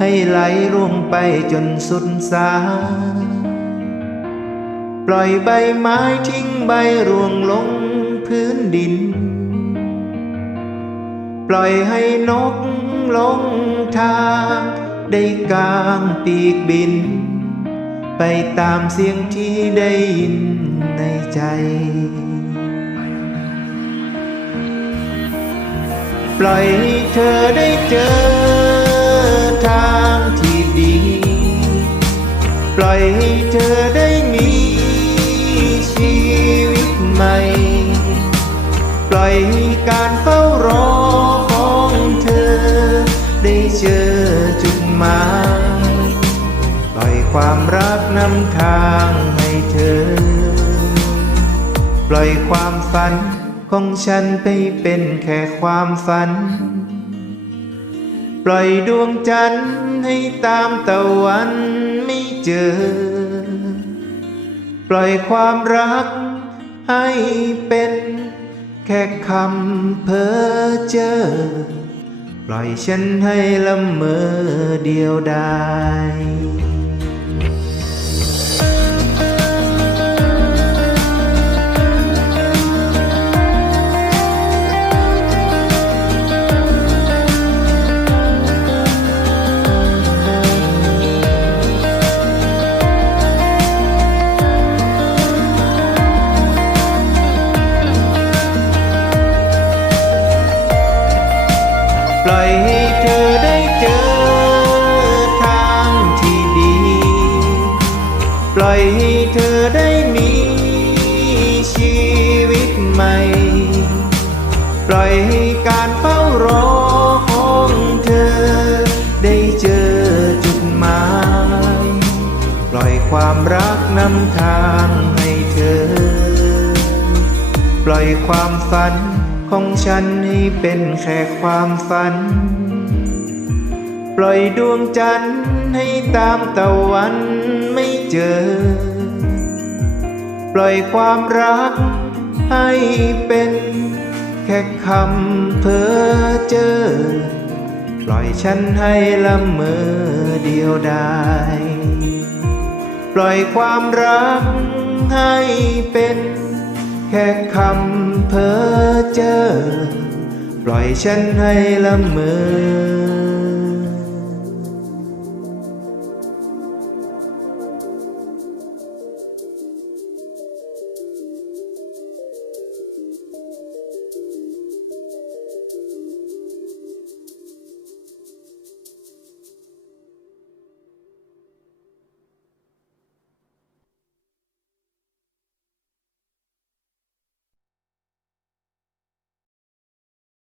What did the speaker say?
ให้ไหลร่วงไปจนสุดสายปล่อยใบไม้ทิ้งใบร่วงลงพื้นดิน ปล่อยให้นกลงทางได้กางปีกบิน ไปตามเสียงที่ได้ยินในใจ ปล่อยให้เธอได้เจอ ล่อยให้เธอได้มีชีวิตใหม่ ปล่อยให้การเฝ้ารอของเธอ ได้เจอจุดหมายปล่อยความรักนำทางให้เธอ ปล่อยความฝันของฉันไปเป็นแค่ความฝัน ปล่อยดวงจันทร์ให้ตามตะวัน เจอ ปล่อยความรักให้เป็นแค่คำเพ้อเจอ ปล่อยฉันให้ละเมอเดียวดาย ปล่อยให้เธอได้เจอทางที่ดี ปล่อยให้เธอได้มีชีวิตใหม่ ปล่อยให้การเฝ้ารอของเธอ ได้เจอจุดหมาย ปล่อยความรักนำทางให้เธอ ปล่อยความฝัน ของฉันให้เป็นแค่ความฝัน ปล่อยดวงจันทร์ให้ตามตะวันไม่เจอ ปล่อยความรักให้เป็นแค่คำเพ้อเจอ ปล่อยฉันให้ละเมอเดียวดายปล่อยความรักให้เป็น ค่คำเพ้อเจอ ปล่อยฉันให้ละเมอ